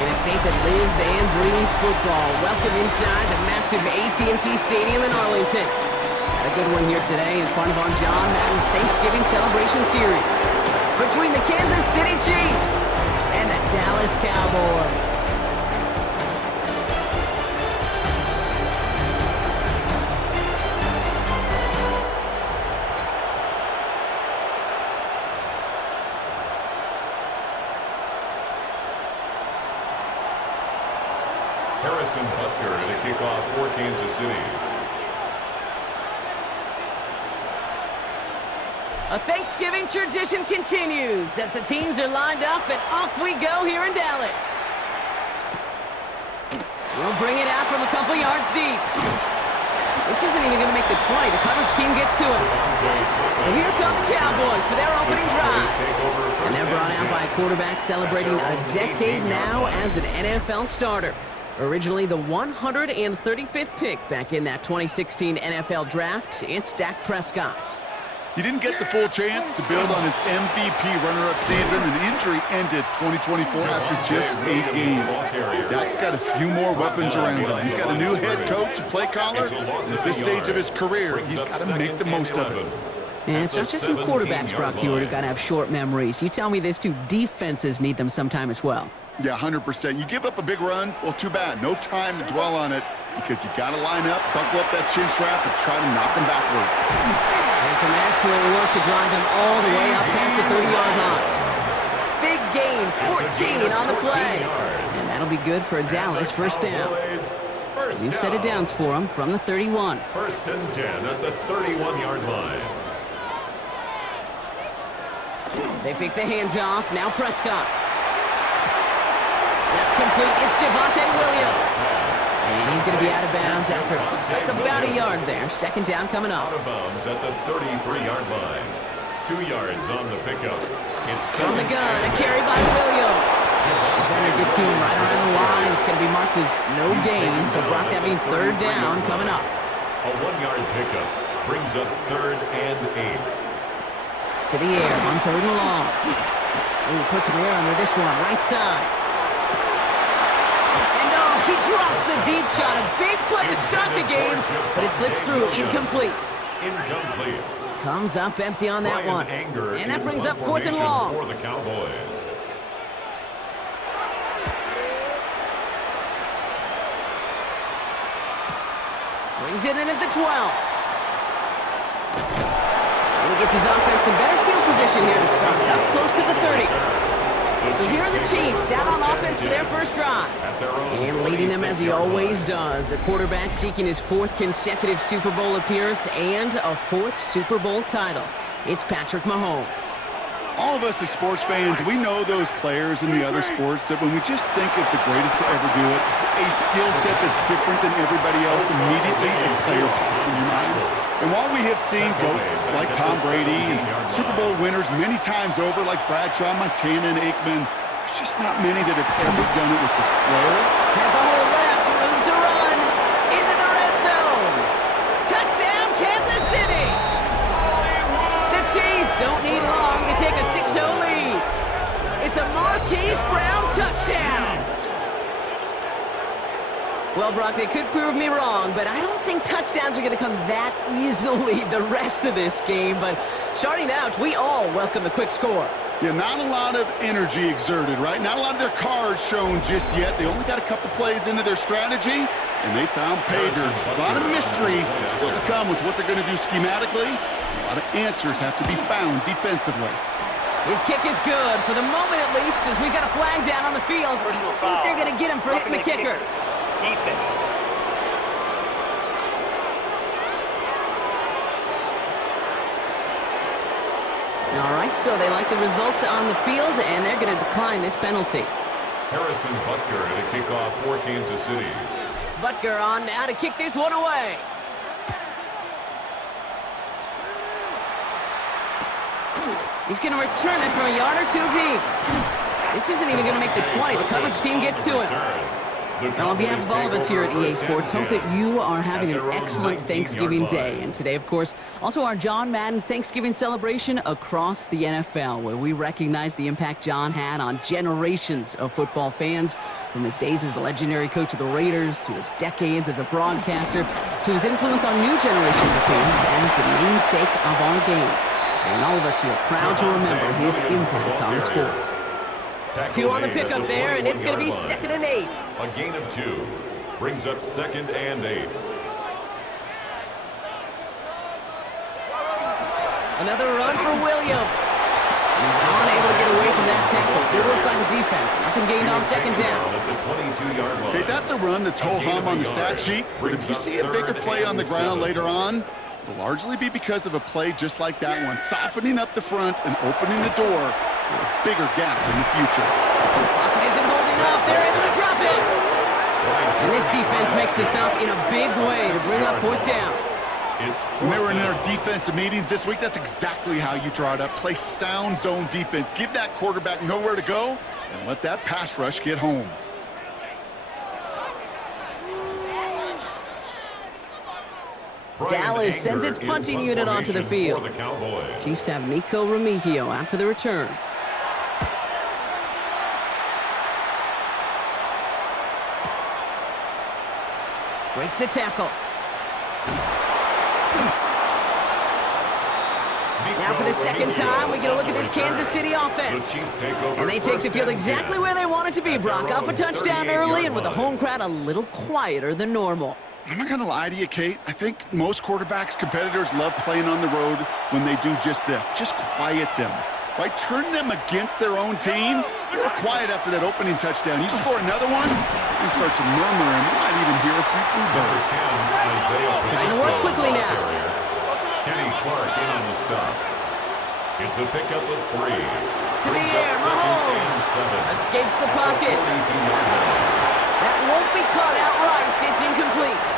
In a state that lives and breathes football, welcome inside the massive AT&T Stadium in Arlington. Got a good one here today as part of our John Madden Thanksgiving Celebration Series between the Kansas City Chiefs and the Dallas Cowboys. To kick off for Kansas City. A Thanksgiving tradition continues as the teams are lined up and off we go here in Dallas. We'll bring it out from a couple yards deep. This isn't even going to make the 20. The coverage team gets to it. And here come the Cowboys for their opening drive. And they're brought out by a quarterback celebrating a decade now as an NFL starter. Originally the 135th pick back in that 2016 NFL Draft, it's Dak Prescott. He didn't get the full chance to build on his MVP runner-up season. An injury ended 2024 after just 8 games. Dak's got a few more weapons around him. He's got a new head coach, play caller, and at this stage of his career, he's got to make the most of it. And it's not just some quarterbacks, Brock Hewitt, who got to have short memories. You tell me this too, defenses need them sometime as well. Yeah, 100%. You give up a big run, well, too bad. No time to dwell on it because you got to line up, buckle up that chin strap, and try to knock them backwards. And some excellent work to drive them all the way up past the 30-yard line. Big gain, 14 on the play. And that'll be good for a Dallas first down. We've set it downs for them from the 31. First and 10 at the 31-yard line. They fake the handoff. Now Prescott. That's complete. It's Javonte Williams. And he's going to be out of bounds after it looks like about a yard there. Second down coming up. Out of bounds at the 33-yard line. 2 yards on the pickup. It's from the gun. A carry by Williams. Defender gets to him right around the line. It's going to be marked as no gain. So, Brock, that means third down coming up. A 1-yard pickup brings up 3rd and 8. To the air on 3rd and long. Ooh, puts some air under this one. Right side. He drops the deep shot. A big play to start the game, but it slips through. Incomplete. Incomplete. Comes up empty on that one. And that brings up 4th and long. For the Cowboys. Brings it in at the 12. And he gets his offense in better field position here to start. Up close to the 30. So here are the Chiefs out on offense for their first drive. And leading them as he always does. A quarterback seeking his 4th consecutive Super Bowl appearance and a 4th Super Bowl title. It's Patrick Mahomes. All of us as sports fans, we know those players in the other sports that when we just think of the greatest to ever do it, a skill set that's different than everybody else, immediately a player pops in your mind. And while we have seen GOATs like Tom Brady and Super Bowl winners many times over like Bradshaw, Montana, and Aikman, there's just not many that have ever done it with the flair. Has a hole left, room to run, into the red zone. Touchdown, Kansas City! The Chiefs don't need long to take a 6-0 lead. It's a Marquise Brown touchdown. Well, Brock, they could prove me wrong, but I don't think touchdowns are going to come that easily the rest of this game. But starting out, we all welcome the quick score. Yeah, not a lot of energy exerted, right? Not a lot of their cards shown just yet. They only got a couple plays into their strategy, and they found pay dirt. A lot of mystery still to come with what they're going to do schematically. A lot of answers have to be found defensively. His kick is good, for the moment at least, as we got a flag down on the field. I think they're going to get him for hitting the kicker. All right, so they like the results on the field, and they're going to decline this penalty. Harrison Butker to kick off for Kansas City. Butker on now to kick this one away. He's going to return it from a yard or two deep. This isn't even going to make the 20. The coverage team gets to him. Now, on behalf of all of us here at EA Sports, hope that you are having an excellent Thanksgiving Day. And today, of course, also our John Madden Thanksgiving celebration across the NFL, where we recognize the impact John had on generations of football fans, from his days as a legendary coach of the Raiders, to his decades as a broadcaster, to his influence on new generations of fans as the namesake of our game. And all of us here are proud to remember his impact on the sport. 2 on the pickup there, and it's going to be 2nd and 8. A gain of 2 brings up 2nd and 8. Another run for Williams. He's unable to get away from that tackle. Good work by the defense. Nothing gained on 2nd down. At the 22-yard line. Okay, that's a run that's ho-hum on the stat sheet. But if you see a bigger play on the ground later on, it'll largely be because of a play just like that one, softening up the front and opening the door for a bigger gap in the future. Pocket isn't holding up. They're able to drop it. And this defense makes the stop in a big way to bring up 4th down. When they were in their defensive meetings this week, that's exactly how you draw it up. Play sound zone defense. Give that quarterback nowhere to go and let that pass rush get home. Dallas sends its punting unit onto the field. Chiefs have Nico Remigio after the return. Breaks the tackle. Now for the 2nd time, we get a look at this Kansas City offense. And they take the field exactly where they want it to be, Brock. Up a touchdown early, and with the home crowd a little quieter than normal. I'm not going to lie to you, Kate. I think most quarterbacks, competitors love playing on the road when they do just this. Just quiet them. Right? Turn them against their own team. You're quiet after that opening touchdown. You score another one, you start to murmur, and you might even hear a few bluebirds. Trying to work quickly now. Kenny Clark in on the stop. It's a pickup of 3. To the air, Mahomes escapes the pocket. That won't be caught outright. It's incomplete.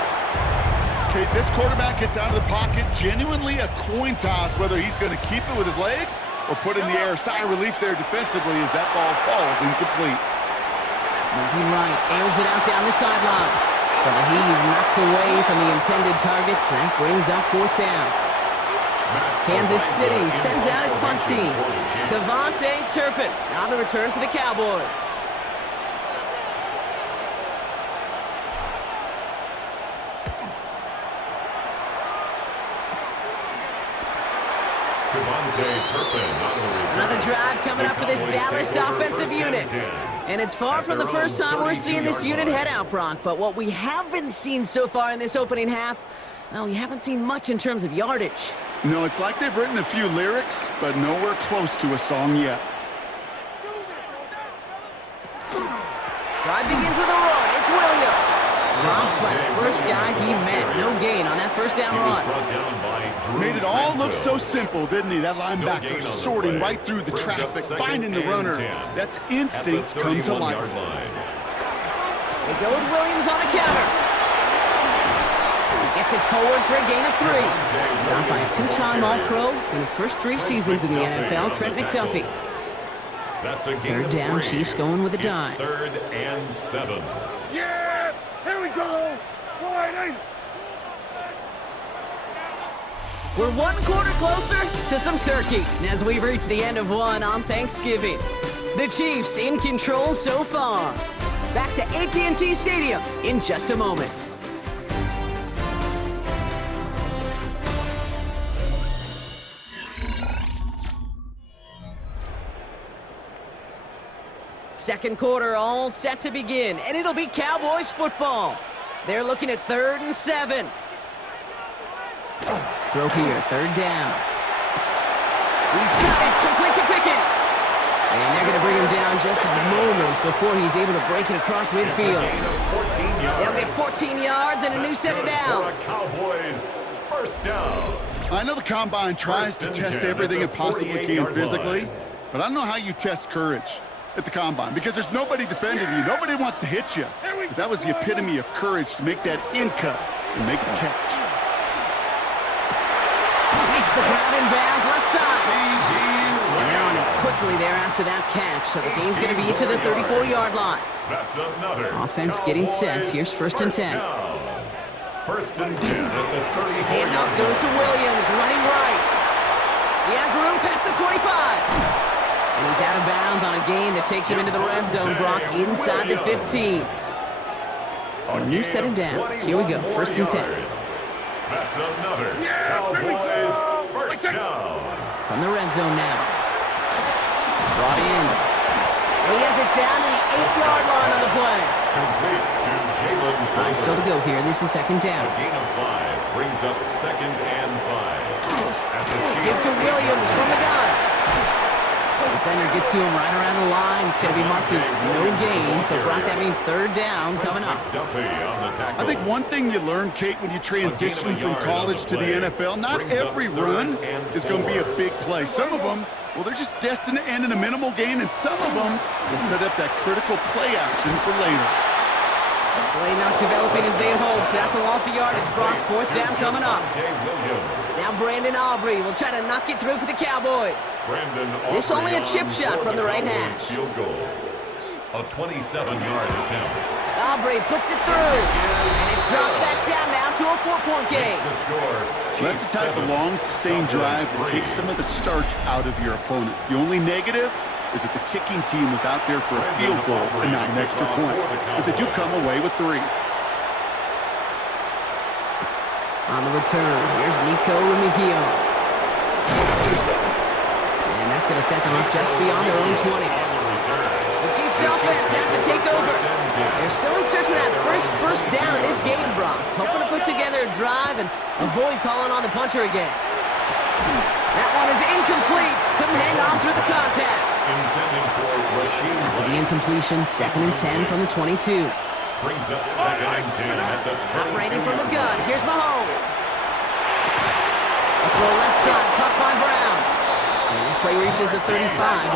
Okay, this quarterback gets out of the pocket, genuinely a coin toss, whether he's going to keep it with his legs or put in the air. Sigh of relief there defensively as that ball falls incomplete. Moving right, airs it out down the sideline. So the heave knocked away from the intended targets. That brings up 4th down. Kansas City sends out its punt team. Devontae Turpin on the return for the Cowboys. Another drive coming up for this Dallas offensive unit. And it's far from the first time we're seeing this unit head out, Brock. But what we haven't seen so far in this opening half, well, we haven't seen much in terms of yardage. No, it's like they've written a few lyrics, but nowhere close to a song yet. Drive begins with a run. It's Williams. Dropped by the first guy he met. No gain on that 1st down run. Made it all look so simple, didn't he? That linebacker sorting right through the traffic, finding the runner. That's instincts come to life. They go with Williams on a counter. Gets it forward for a gain of 3. Stopped by a 2-time All-Pro in his first 3 seasons in the NFL, Trent McDuffie. That's a 3rd down, Chiefs going with a dime. 3rd and 7. Yeah! Here we go! Winding! We're 1 quarter closer to some turkey as we reach the end of one on Thanksgiving. The Chiefs in control so far. Back to AT&T Stadium in just a moment. Second quarter all set to begin, and it'll be Cowboys football. They're looking at 3rd and 7. Throw here, 3rd down. He's got it, complete to Pickens. And they're going to bring him down just a moment before he's able to break it across midfield. They'll get 14 yards and a new set of downs. Cowboys, 1st down. I know the Combine tries to test everything it possibly can physically, but I don't know how you test courage at the Combine, because there's nobody defending you. Nobody wants to hit you. But that was the epitome of courage to make that in cut and make the catch. Makes the grab in bounds left side. And they're on him quick quickly there after that catch, so the game's going to be to the 34-yard line. That's another. Offense getting set. Here's 1st and 10. Down. 1st and 10 at the 34-yard Handoff goes to Williams, running right. He has room past the 25. And he's out of bounds on a gain that takes him into the red zone, Brock, inside the 15. So a new set of downs. Here we go, 1st and 10. That's another. Cowboys first down. From the red zone now. Brought in. And he has it down to the 8-yard line on the play. Complete to Jalen. Time still to go here. This is 2nd down. A gain of 5 brings up 2nd and 5. At the Chiefs. Gives to Williams from the gun. Defender gets to him right around the line. It's going to be marked as no gain. So, Brock, that means 3rd down coming up. I think one thing you learn, Kate, when you transition from college to the NFL, not every run is going to be a big play. Some of them, well, they're just destined to end in a minimal gain, and some of them will set up that critical play action for later. Play not developing as they had hoped. So that's a loss of yardage. Brock, 4th down coming up. Now Brandon Aubrey will try to knock it through for the Cowboys. This only a chip shot from the right hash. Field goal. A 27-yard attempt. Aubrey puts it through. And it's dropped back down now to a 4-point game. That's the type of long, sustained drive that takes some of the starch out of your opponent. The only negative is that the kicking team was out there for a field goal and not an extra point. But they do come away with 3. On the return, here's Nico Mejia. And that's going to set them up just beyond their own 20. The Chiefs offense has to take over. They're still in search of that first down in this game, Brock. Hoping to put together a drive and avoid calling on the punter again. That one is incomplete. Couldn't hang on through the contact. After the incompletion, 2nd and 10 from the 22. Brings up 2nd and 10 at the operating from the gun. Here's Mahomes. A throw left side, caught by Brown. And this play reaches the 35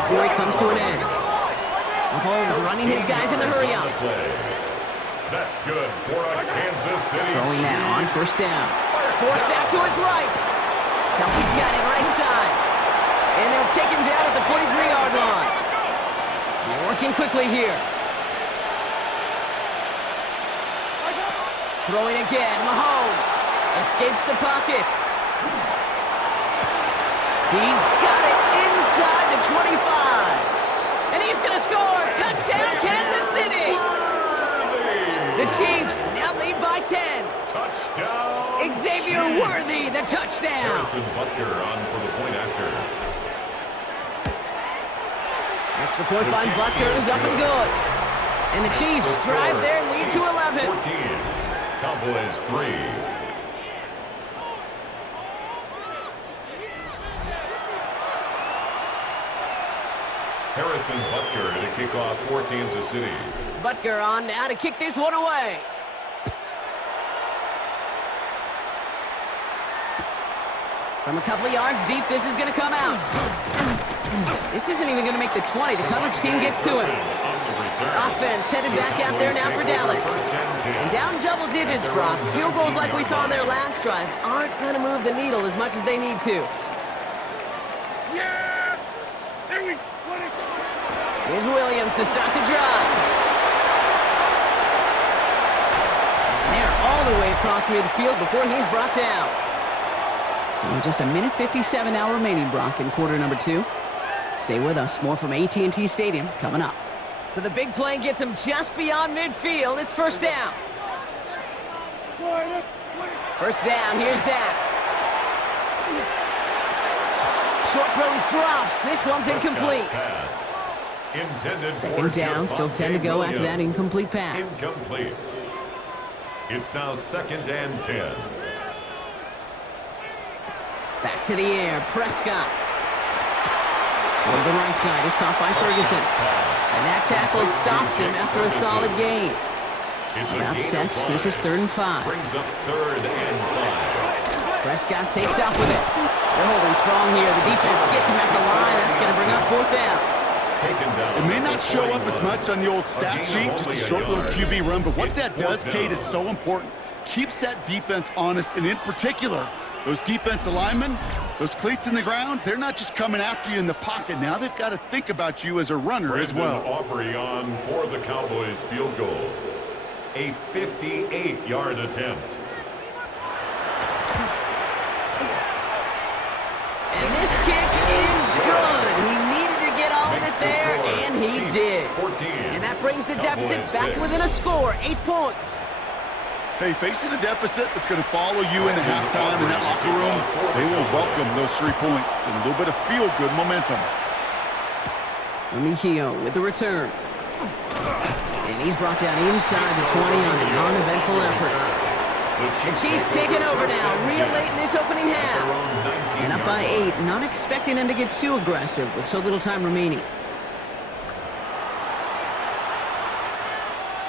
before it comes to an end. Mahomes running his guys in the hurry-up. That's good for a Kansas City. Going now on 1st down. Forced out to his right. Kelsey's got it right side. And they'll take him down at the 43-yard line. They're working quickly here. Throwing again, Mahomes escapes the pocket. He's got it inside the 25. And he's going to score. Touchdown, Kansas City. The Chiefs now lead by 10. Touchdown. Xavier Worthy, the touchdown. Harrison Butker on for the point after. Extra point by Butker is up and good. And the Chiefs drive their lead to 11. 14. Cowboys 3. Harrison Butker to kick off for Kansas City. Butker on now to kick this one away. From a couple of yards deep, this is going to come out. This isn't even going to make the 20. The coverage team gets to him. Offense headed back out there now for Dallas. And down double digits, Brock. Field goals like we saw in their last drive aren't going to move the needle as much as they need to. Yeah! There we go. Here's Williams to start the drive. And they're all the way across midfield before he's brought down. So just a minute 57 now remaining, Brock, in quarter number 2. Stay with us. More from AT&T Stadium coming up. So the big play gets him just beyond midfield. It's 1st down. 1st down. Here's Dak. Short throw is dropped. This one's incomplete. 2nd down. Still 10 to go after that incomplete pass. Incomplete. It's now 2nd and 10. Back to the air. Prescott. On the right side is caught by Ferguson. And that tackle stops him after a solid gain. About set. This is 3rd and 5. Brings up 3rd and 5. Prescott takes off with it. They're holding strong here. The defense gets him at the line. That's going to bring up 4th down. It may not show up as much on the old stat sheet, just a short little QB run, but what that does, Kate, is so important. Keeps that defense honest, and in particular, those defensive linemen, Those cleats in the ground, they're not just coming after you in the pocket. Now they've got to think about you as a runner as well. Aubrey on for the Cowboys field goal. A 58-yard attempt. And this kick is good. He needed to get all of it there, and he did. 14. And that brings the deficit back within a score, 8 points. Hey, facing a deficit that's going to follow you into halftime in that locker room, they will welcome those 3 points and a little bit of feel-good momentum. Mejio with the return. And he's brought down inside the 20 on an uneventful effort. The Chiefs taking over now, real late in this opening half. And up by 8, not expecting them to get too aggressive with so little time remaining.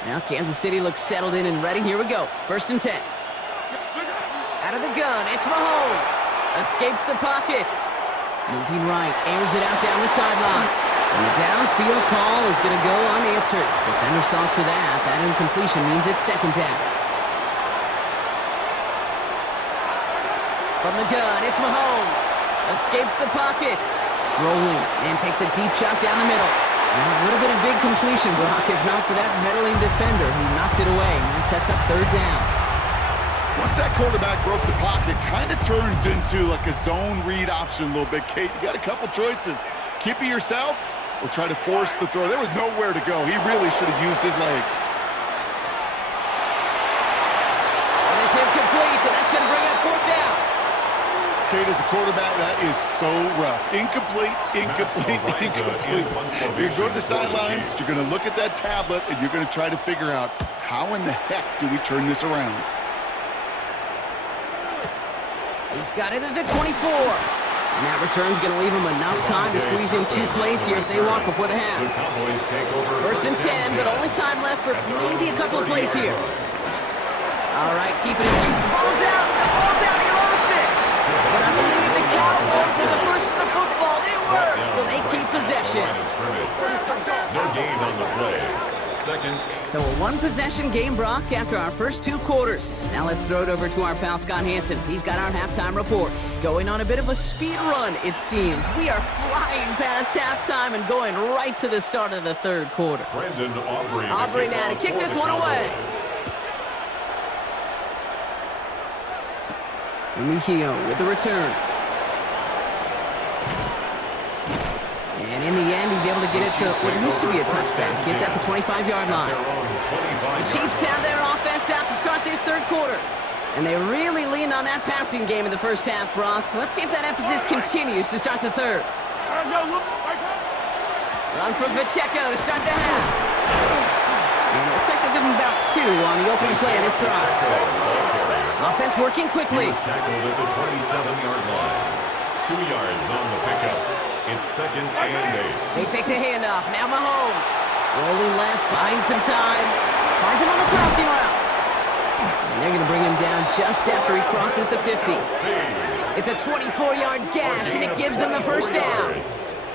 Now Kansas City looks settled in and ready. Here we go. 1st and 10. Out of the gun, it's Mahomes. Escapes the pocket. Moving right, airs it out down the sideline. And the downfield call is going to go unanswered. Defender saw to that. That incompletion means it's 2nd down. From the gun, it's Mahomes. Escapes the pocket. Rolling and takes a deep shot down the middle. And it would have been a big completion, Brock, if not for that meddling defender who knocked it away. And that sets up 3rd down. Once that quarterback broke the pocket, kind of turns into like a zone read option a little bit. Kate, you got a couple choices. Keep it yourself or try to force the throw. There was nowhere to go. He really should have used his legs. And it's incomplete, and that's going to bring up 4th down. Kate, as a quarterback, that is so rough. Incomplete, incomplete, incomplete. You're going to go to the sidelines, you're going to look at that tablet, and you're going to try to figure out how in the heck do we turn this around. He's got it at the 24. And that return's going to leave him enough time to squeeze in 2 plays here if they walk before the half. 1st and 10, but only time left for maybe a couple of plays here. All right, keeping it. Ball's out. The ball's out. He lost it. But I believe the Cowboys were the first to the football. They were, so they keep possession. No gain on the play. 2nd. So a 1-possession game, Brock, after our first 2 quarters. Now let's throw it over to our pal Scott Hansen. He's got our halftime report. Going on a bit of a speed run, it seems. We are flying past halftime and going right to the start of the 3rd quarter. Brandon Aubrey. Aubrey now to kick this one away. Mejio with the return. And in the end, he's able to get it to what used to be a touchback. It's at the 25-yard line. The Chiefs have their offense out to start this 3rd quarter. And they really leaned on that passing game in the first half, Brock. Let's see if that emphasis continues to start the 3rd. Run from Pacheco to start the half. And it looks like they'll give him about 2 on the opening play of this drive. Offense working quickly. He's tackled at the 27-yard line. 2 yards on the pickup. It's 2nd and 8. They fake the handoff. Now Mahomes. Rolling left, buying some time. Finds him on the crossing route. And they're going to bring him down just after he crosses the 50. It's a 24-yard gash, and it gives them the 1st down.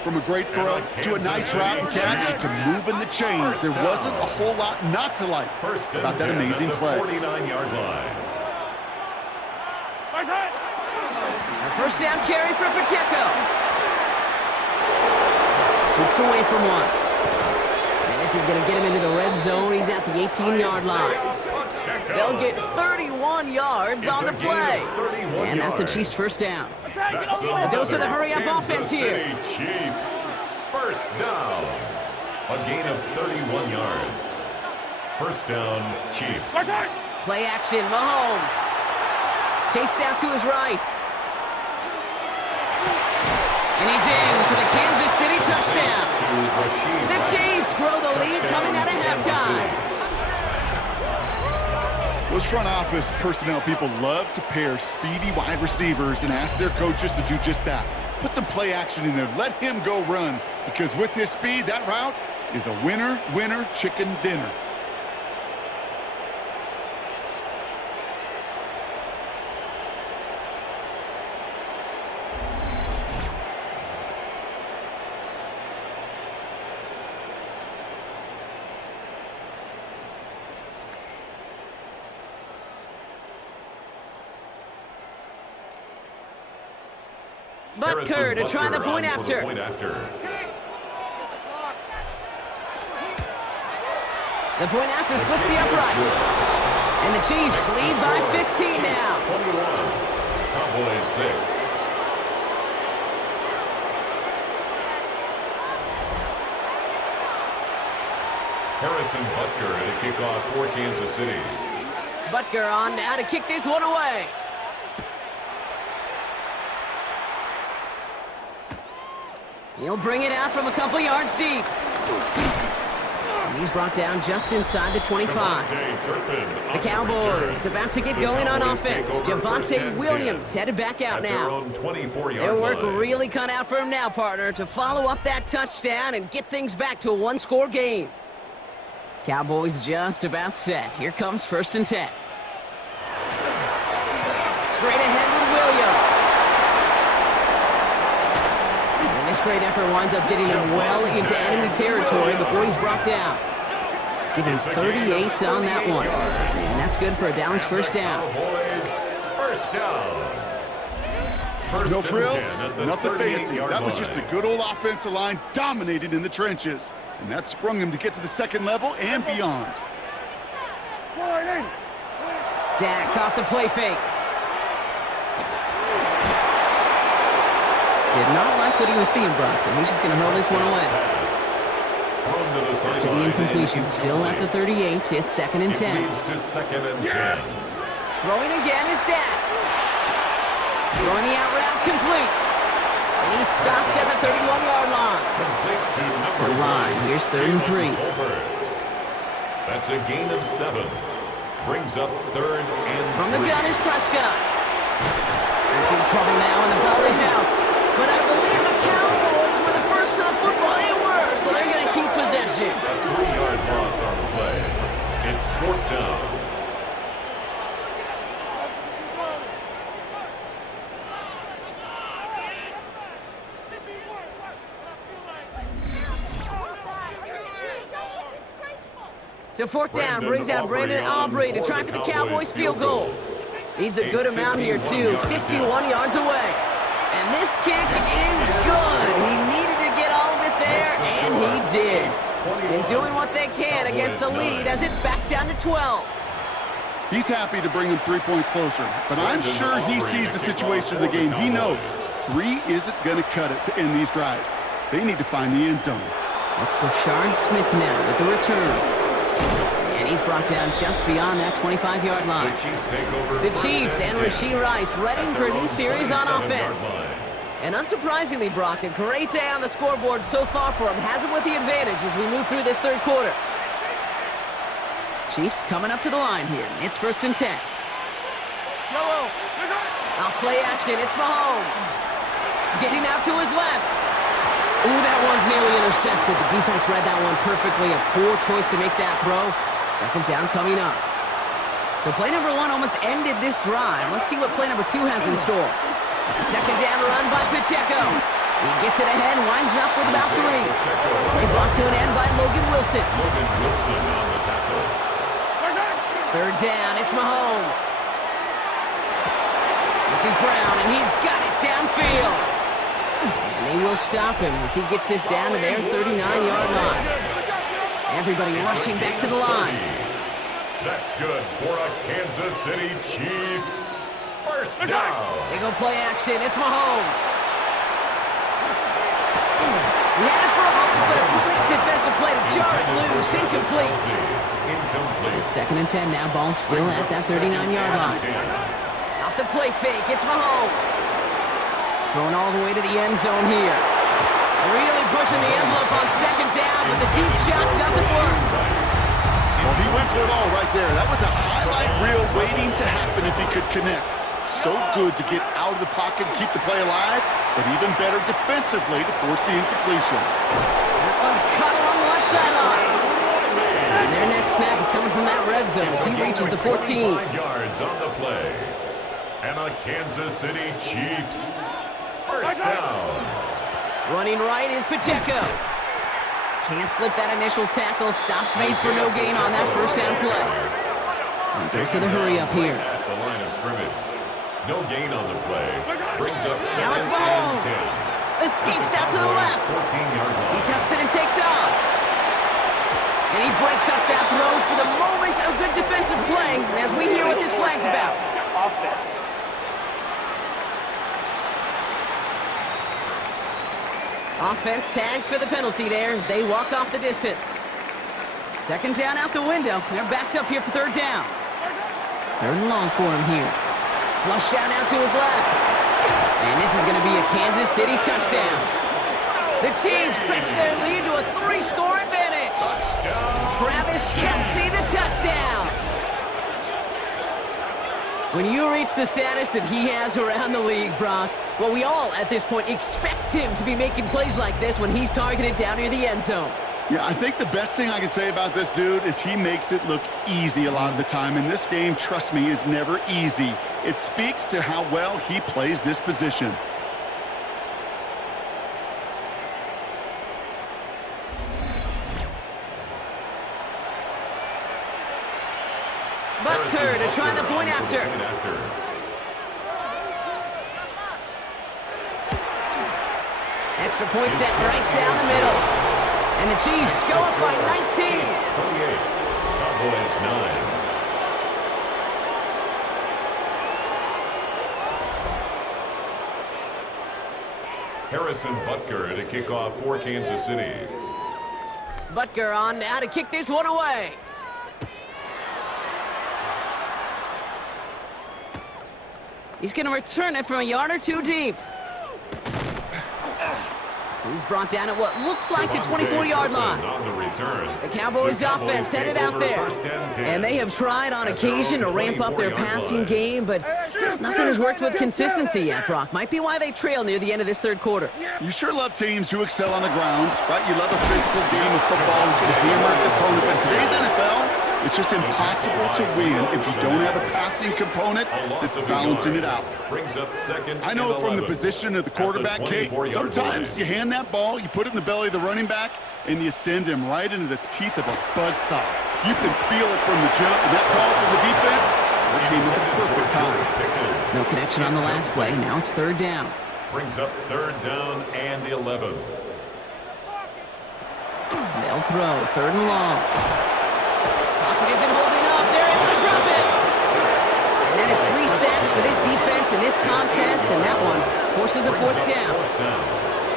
From a great throw to a nice route and catch to moving the chains, there wasn't a whole lot not to like about that amazing play. 49-yard line. A 1st down carry for Pacheco. Kicks away from 1. And this is going to get him into the red zone. He's at the 18-yard line. They'll get 31 yards on the play. And that's a Chiefs 1st down. A dose of the hurry-up offense here. Chiefs, 1st down. A gain of 31 yards. 1st down, Chiefs. Play action, Mahomes. Chased out to his right. And he's in for the Kansas City touchdown. The Chiefs grow the lead coming out of halftime. Those front office personnel people love to pair speedy wide receivers and ask their coaches to do just that. Put some play action in there. Let him go run, because with his speed, that route is a winner, winner, chicken dinner. Butker to try the point after. The point after splits the uprights. And the Chiefs lead by 15 now. 21, Cowboys 6. Harrison Butker to kick off for Kansas City. Butker on now to kick this one away. He'll bring it out from a couple yards deep. And he's brought down just inside the 25. The Cowboys about to get going on offense. Javonte Williams headed back out now. Their work really cut out for him now, partner, to follow up that touchdown and get things back to a one-score game. Cowboys just about set. Here comes 1st and 10. Straight ahead with Williams. And this great effort winds up getting him well into enemy territory before he's brought down. Give him 38 on that one. And that's good for a Dallas first down. First down. No frills, nothing fancy. That was just a good old offensive line dominated in the trenches. And that sprung him to get to the second level and beyond. Dak off the play fake. Did not like what he was seeing, Bronson. He's just going to hurl this one away. After the incompletion, still at the 38, it's 2nd and 10. Throwing again is Dak. Throwing the out route complete. And he's stopped at the 31-yard line. The line, here's 3rd and 3. That's a gain of 7. Brings up 3rd and 3. From the gun is Prescott. In big trouble now, and the ball is out. But I believe the Cowboys were the first to the football. They were, so they're going to keep possession. A 3-yard loss on the play. It's 4th down. So 4th down brings out Brandon Aubrey to try for the Cowboys field goal. Needs a good amount here, too. 51 yards away. And this kick is good. He needed to get all of it there, and he did. And doing what they can against the lead as it's back down to 12. He's happy to bring him 3 points closer, but I'm sure he sees the situation of the game. He knows 3 isn't going to cut it to end these drives. They need to find the end zone. That's Brashard Smith now with the return. And he's brought down just beyond that 25-yard line. The Chiefs and Rashee Rice ready for a new series on offense. And unsurprisingly, Brock, a great day on the scoreboard so far for him. Has him with the advantage as we move through this 3rd quarter. Chiefs coming up to the line here. It's 1st and 10. Off play action, it's Mahomes. Getting out to his left. Ooh, that one's nearly intercepted. The defense read that one perfectly. A poor choice to make that throw. 2nd down coming up. So play number 1 almost ended this drive. Let's see what play number 2 has in store. 2nd down run by Pacheco. He gets it ahead, winds up with about 3. Play brought to an end by Logan Wilson. Logan Wilson on the tackle. 3rd down, it's Mahomes. This is Brown, and he's got it downfield. And they will stop him as he gets this down to their 39-yard line. Everybody rushing back to the line. That's good for a Kansas City Chiefs. First down. They go play action. It's Mahomes. He had it for a moment, but a great defensive play to jar it loose. Incomplete. So it's 2nd and 10 now. Ball still at that 39-yard line. Off the play fake. It's Mahomes. Going all the way to the end zone here. Really pushing the envelope on 2nd down, but the deep shot doesn't work. Well, he went for it all right there. That was a highlight reel waiting to happen if he could connect. So good to get out of the pocket and keep the play alive, but even better defensively to force the incompletion. That one's cut along the left sideline. And their next snap is coming from that red zone as he reaches the 14. 5 yards on the play. And a Kansas City Chiefs. First down. Running right is Pacheco. Can't slip that initial tackle. Stops made for no gain on that 1st down play. And goes to the hurry up here. At the line of scrimmage. No gain on the play. Brings up Now it's 2nd Mahomes. and 10. Escapes out to the left. 14-yard He line. tucks it and takes off. And he breaks up that throw for the moment. A good defensive play as we hear what this flag's about. Offense tagged for the penalty there as they walk off the distance. 2nd down out the window. They're backed up here for 3rd down. 3rd and long for him here. Flush out now to his left. And this is going to be a Kansas City touchdown. The Chiefs stretch their lead to a 3-score advantage. Travis Kelce, the touchdown. When you reach the status that he has around the league, Brock, well, we all at this point expect him to be making plays like this when he's targeted down near the end zone. Yeah, I think the best thing I can say about this dude is he makes it look easy a lot of the time. And this game, trust me, is never easy. It speaks to how well he plays this position. Butker to try the point after. Extra point set right down the middle. And the Chiefs go up by 19. 28. Cowboys 9. Harrison Butker to kick off for Kansas City. Butker on now to kick this one away. He's going to return it from a yard or two deep. He's brought down at what looks like the 24-yard line. On the return. The Cowboys offense headed out there. And they have tried on occasion to ramp up their passing game, but just nothing has worked with consistency yet, Brock. Might be why they trail near the end of this 3rd quarter. You sure love teams who excel on the ground, right? You love a physical game of football. You can hammer an opponent, but today's NFL, it's just impossible to win if you don't have a passing component that's balancing it out. Brings up 2nd. I know from the position of the quarterback, Kate, sometimes you hand that ball, you put it in the belly of the running back, and you send him right into the teeth of a buzzsaw. You can feel it from the jump, and that call from the defense, it came at the perfect time. No connection on the last play. Now it's 3rd down. Brings up 3rd down and 11. They'll throw. 3rd and long. Pocket isn't holding up. They're able to drop it. And that is 3 sacks for this defense in this contest, and that one forces a 4th down.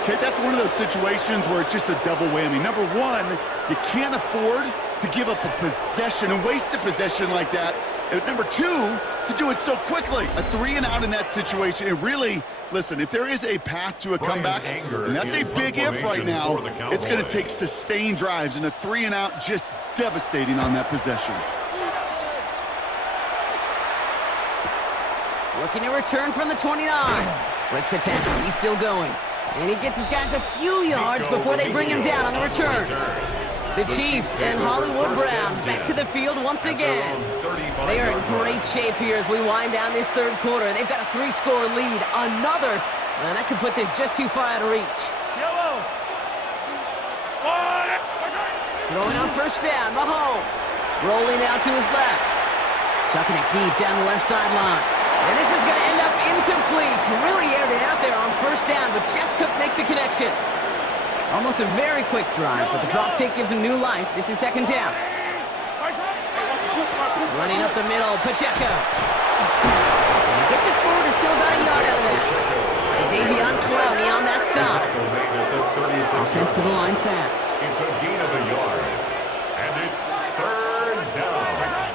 Okay, that's one of those situations where it's just a double whammy. Number one, you can't afford to give up a possession and waste a possession like that. And number two, to do it so quickly. A 3 and out in that situation. It really, listen, if there is a path to a comeback, and that's a big if right now, it's going to take sustained drives, and a 3 and out just devastating on that possession. Looking to return from the 29. Breaks a tackle. He's still going. And he gets his guys a few yards before they bring him down on the return. The Chiefs and Hollywood Brown back to the field once again. They are in great shape here as we wind down this 3rd quarter. They've got a 3-score lead. Another. That could put this just too far out of reach. Throwing on 1st down. Mahomes. Rolling out to his left. Chucking it deep down the left sideline. And this is going to end up incomplete. Really aired it out there on 1st down, but just couldn't make the connection. Almost a very quick drive, but the drop kick gives him new life. This is 2nd down. Running up the middle, Pacheco. And he gets it forward, is still about a yard out of that. Davion Clowney on that stop. Offense to the line fast. It's a gain of a yard, and it's 3rd down.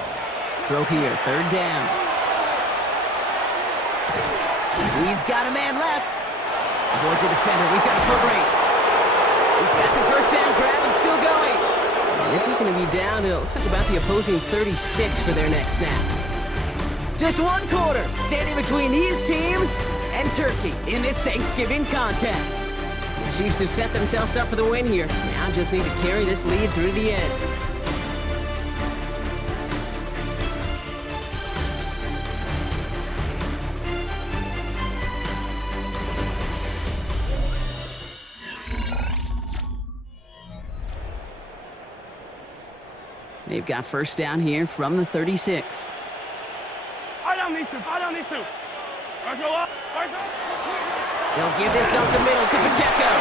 Throw here, 3rd down. He's got a man left. Avoids a defender. We've got a foot race. He's got the 1st down grab and still going. And this is going to be down to, looks like about the opposing 36 for their next snap. Just 1 quarter standing between these teams and Turkey in this Thanksgiving contest. The Chiefs have set themselves up for the win here. Now just need to carry this lead through the end. They've got 1st down here from the 36. Eye down these two. Eye down these two. They'll give this up the middle to Pacheco.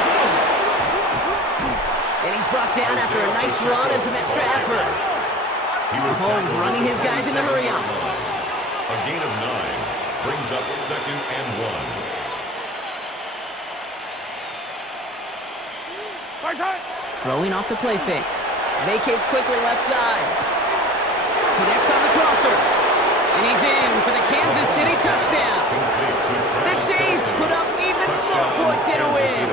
And he's brought down after a nice run and some extra effort. Mahomes running his guys in the hurry-up. A gain of 9 brings up 2nd and 1. Throwing off the play fake. Vacates quickly left side. Connects on the crosser. And he's in for the Kansas City touchdown. The Chiefs put up even more points in a win.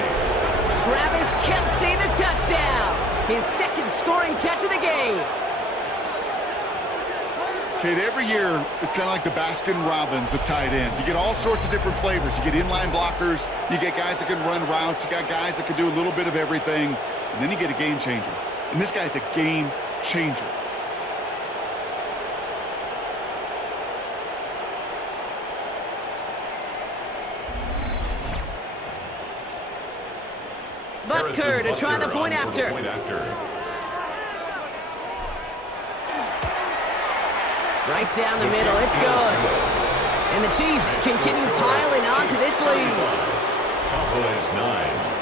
Travis Kelce, the touchdown. His 2nd scoring catch of the game. Kate, every year, it's kind of like the Baskin-Robbins of tight ends. You get all sorts of different flavors. You get inline blockers. You get guys that can run routes. You got guys that can do a little bit of everything. And then you get a game changer. And this guy's a game changer. Butker to try the point after. Right down the middle, it's good. And the Chiefs continue piling on to this lead. Cowboys 9.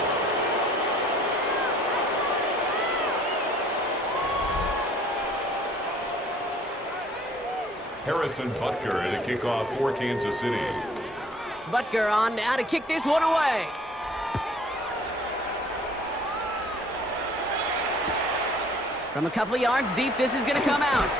Harrison Butker at a kickoff for Kansas City. Butker on now to kick this one away. From a couple of yards deep, this is going to come out.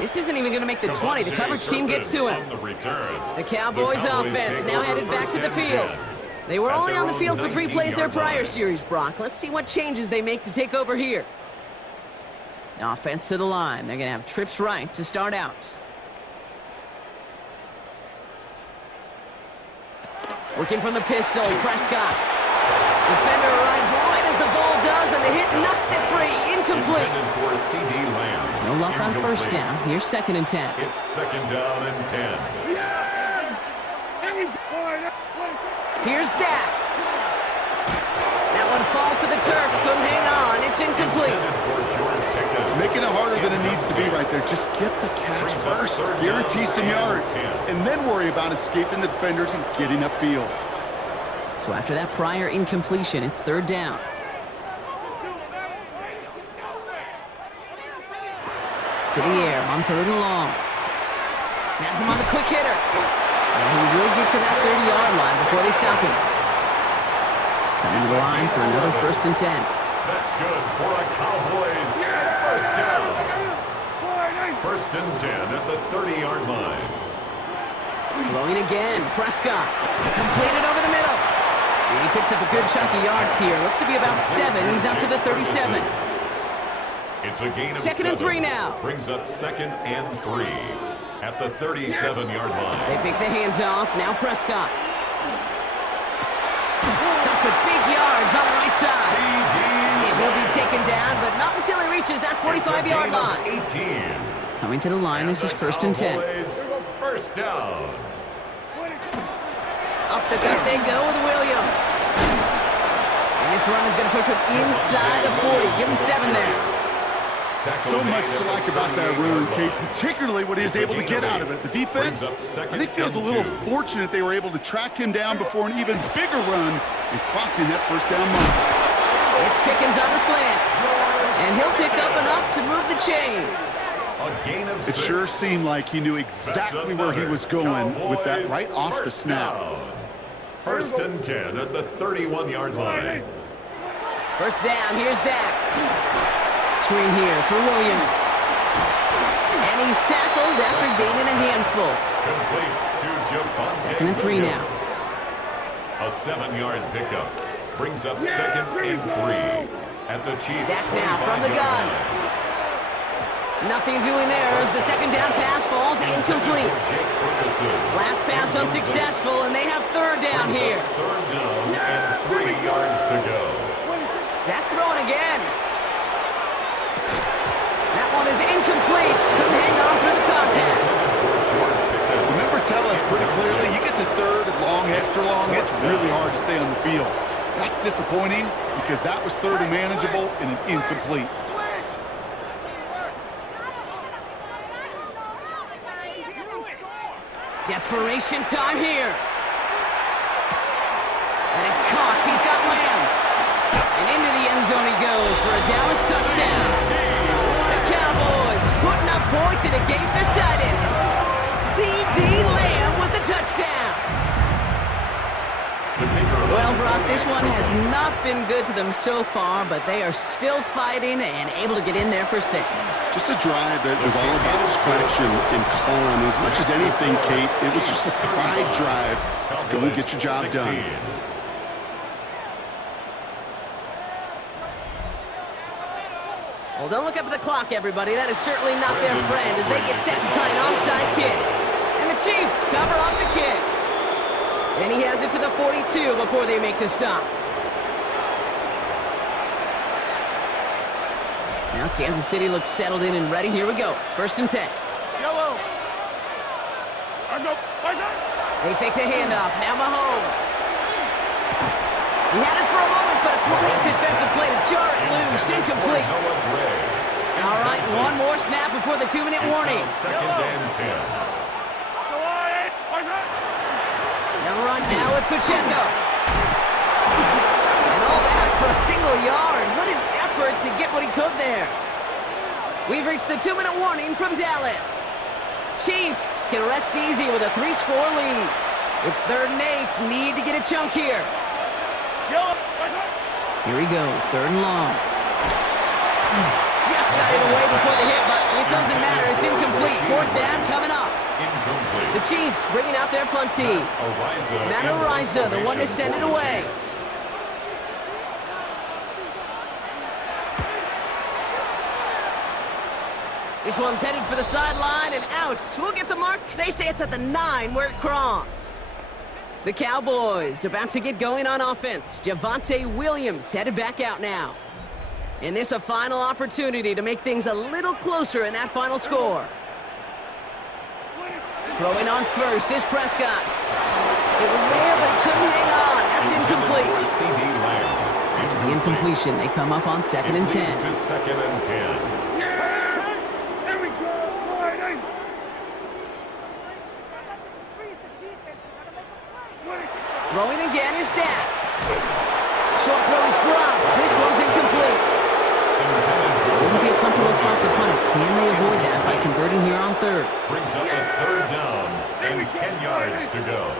This isn't even going to make the 20. The coverage team gets to him. The Cowboys offense now headed back to the field. They were only on the field for 3 plays their prior series, Brock. Let's see what changes they make to take over here. Offense to the line. They're going to have trips right to start out. Working from the pistol, Prescott. Defender arrives right as the ball does, and the hit knocks it free. Incomplete. No luck on 1st down. Here's 2nd and 10. It's 2nd down and 10. Here's Dak. That one falls to the turf. Couldn't hang on. It's incomplete. Making it harder than it needs to be right there. Just get the catch first. Guarantee some yards. And then worry about escaping the defenders and getting upfield. So after that prior incompletion, it's 3rd down. To the air on 3rd and long. Has him on the quick hitter. And he will get to that 30-yard line before they stop him. Coming to the line for another 1st and 10. That's good for a Cowboys 1st down. 1st and 10 at the 30-yard line. Throwing again, Prescott. Completed over the middle. And he picks up a good chunk of yards here. Looks to be about 7. He's up to the 37. It's a gain of 2nd and 3 now. Brings up 2nd and 3 at the 37-yard line. They pick the hands off. Now Prescott. Got for big yards on the right side. And he'll be taken down, but not until he reaches that 45-yard line. 18. Coming to the line, this is 1st and 10. 1st down. Up the gut they go with Williams. And this run is going to push him inside the 40. Give him 7 there. So much to like about that run, Kate, particularly what he was able to get out of it. The defense, I think, feels a little fortunate they were able to track him down before an even bigger run and crossing that 1st down line. It's Pickens on the slant. And he'll pick up enough to move the chains. It sure seemed like he knew exactly where he was going with that right off the snap. 1st and 10 at the 31-yard line. 1st down, here's Dak. Screen here for Williams. And he's tackled after gaining a handful. Complete to Javonte 2nd and 3 now. A 7-yard pickup brings up 2nd and 3 at the Chiefs. Dak now from the gun. Nothing doing there as the 2nd down pass falls incomplete. Last pass unsuccessful, and they have 3rd down here. 3rd down and 3 yards to go. Dak throwing again. That one is incomplete. Couldn't hang on through the contact. The numbers tell us pretty clearly, you get to 3rd and long, extra long, it's really hard to stay on the field. That's disappointing because that was 3rd and manageable and an incomplete. Desperation time here. That is caught. He's got Lamb. And into the end zone he goes for a Dallas touchdown. The Cowboys putting up points in a game decided. C.D. Lamb with the touchdown. Well, Brock, this one has not been good to them so far, but they are still fighting and able to get in there for 6. Just a drive that was all about scratch and clawing. As much as anything, Kate, it was just a pride drive to go and get your job done. Well, don't look up at the clock, everybody. That is certainly not their friend as they get set to try an onside kick. And the Chiefs cover off the kick. And he has it to the 42 before they make the stop. Now Kansas City looks settled in and ready. Here we go. 1st and 10. Yellow. They fake the handoff. Now Mahomes. He had it for a moment, but a great defensive play to jar it loose. Incomplete. All right, one more snap before the 2-minute warning. 2nd and 10. They'll run now with Pacheco. And all that for a single yard. What an effort to get what he could there. We've reached the 2-minute warning from Dallas. Chiefs can rest easy with a 3-score lead. It's 3rd and 8. Need to get a chunk here. Here he goes, 3rd and long. Just got it away before the hit, but it doesn't matter. It's incomplete. 4th down coming up. Incomplete. The Chiefs bringing out their punt team. Matt Ariza, the one to send it away. This one's headed for the sideline and out. We'll get the mark. They say it's at the 9 where it crossed. The Cowboys about to get going on offense. Javonte Williams headed back out now. And this a final opportunity to make things a little closer in that final score. Throwing on first is Prescott. It was there, but he couldn't hang on. That's incomplete. After the incompletion, they come up on 2nd and 10. To 2nd and 10. There we go. Wide. Throwing again is Dak. Short throw is dropped. This one's incomplete. Wouldn't be a comfortable spot to punt it. Can they avoid that by converting here on 3rd? Brings up a 3rd down and 10 yards to go.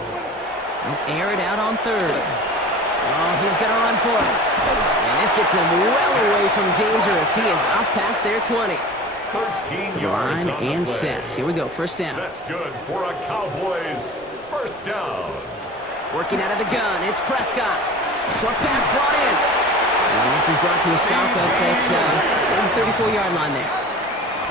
They'll air it out on 3rd. Oh, he's going to run for it. And this gets them well away from dangerous. He is up past their 20. 13 To the yards line on the and play. set. Here we go, 1st down. That's good for a Cowboys 1st down. Working out of the gun, it's Prescott. Short pass brought in. And this is brought to a stop up at the 34-yard line there.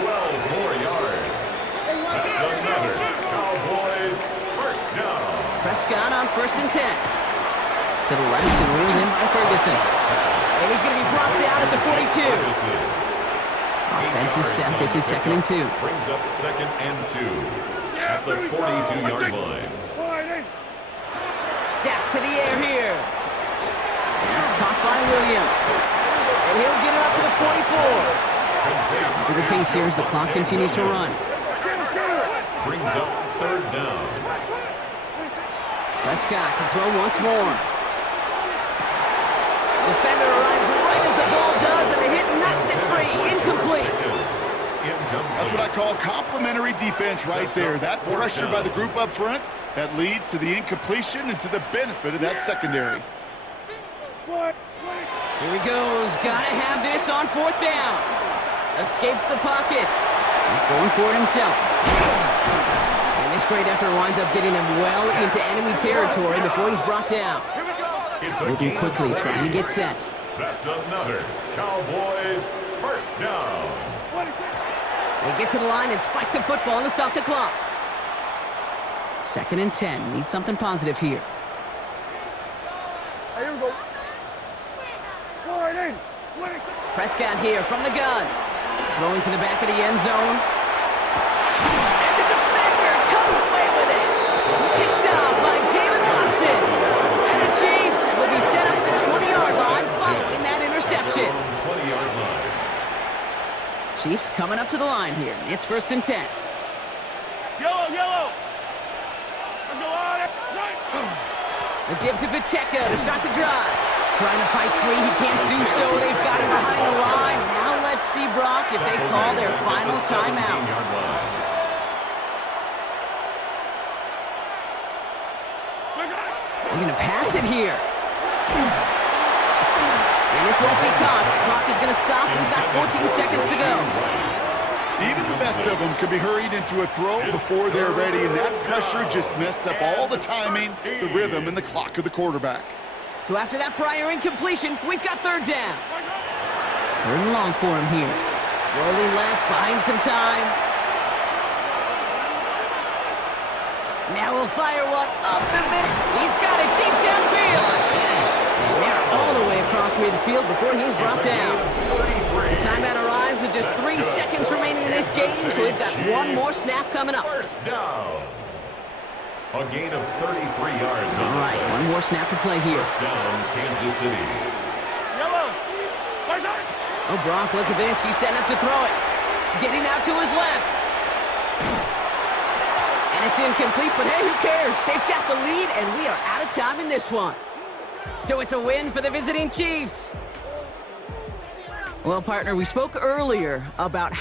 12 more yards. That's another Cowboys 1st down. Prescott on 1st and 10. To the left and reeled in by Ferguson. And he's going to be brought down at the 42. Offense is set. This is 2nd and 2. Brings up 2nd and 2 at the 42-yard line. Dak to the air here. That's caught by Williams. And he'll get it up to the 44. For the pace here as the clock continues to run. Brings up 3rd down. Prescott to throw once more. Defender arrives right as the ball does, and the hit knocks it free. Incomplete. That's what I call complimentary defense right there. That pressure by the group up front, that leads to the incompletion and to the benefit of that secondary. Here he goes. Gotta have this on 4th down. Escapes the pocket. He's going for it himself. And this great effort winds up getting him well into enemy territory before he's brought down. Moving quickly, trying to get set. That's another Cowboys 1st down. They get to the line and spike the football to stop the clock. 2nd and 10. Need something positive here. Here we go. Wide in. Prescott here from the gun. Throwing for the back of the end zone. And the defender comes away with it. Picked up by Jalen Watson. And the Chiefs will be set up at the 20-yard line following that interception. 20-yard line. Chiefs coming up to the line here. It's 1st and 10. Yellow. It gives it Pacheco to start the drive. Trying to fight free, he can't do so. They've got him behind the line. Now let's see, Brock, if they call their final timeout. They're going to pass it here. And this won't be caught. Clock is going to stop. We've got 14 seconds to go. Even the best of them could be hurried into a throw before they're ready, and that pressure just messed up all the timing, the rhythm, and the clock of the quarterback. So after that prior incompletion, we've got third down. Third and long for him here. Rolling left, buying some time. Now we'll fire one up the middle. He's got it deep downfield. And they're all the way across midfield before he's brought down. The timeout arrives with just 3 seconds remaining in this game, so we've got one more snap coming up. First down. A gain of 33 yards. All right, one more snap to play here. First down, Kansas City. Oh, Brock, look at this. He's setting up to throw it. Getting out to his left. And it's incomplete, but hey, who cares? They've got the lead, and we are out of time in this one. So it's a win for the visiting Chiefs. Well, partner, we spoke earlier about